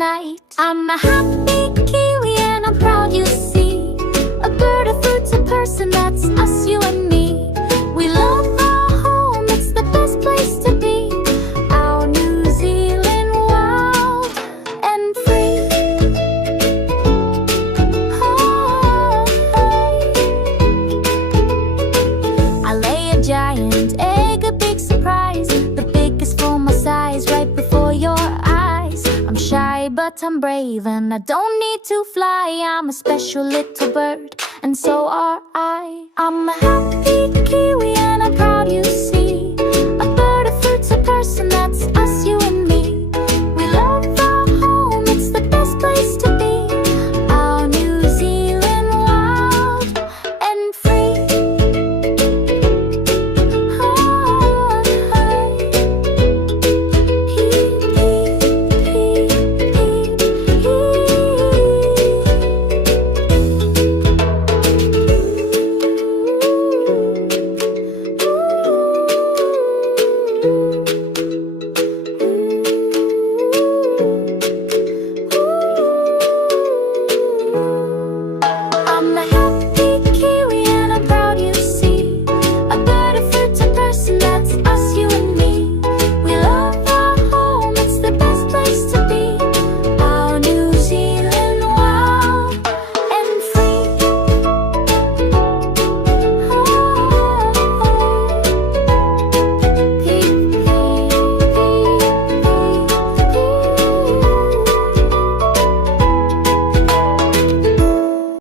night. I'm a happy Kiwi and I'm proud you see. A bird, a fruit, a person, that's us, you and me. We love our home, it's the best place to be. Our New Zealand, wild and free. Oh, I lay a giant egg, a big surprise. The biggest for my size, right before your eyes. I'm shy but I'm brave and I don't need to fly. I'm a special little bird and so are I. I'm a happy Kiwi and I'm proud you see.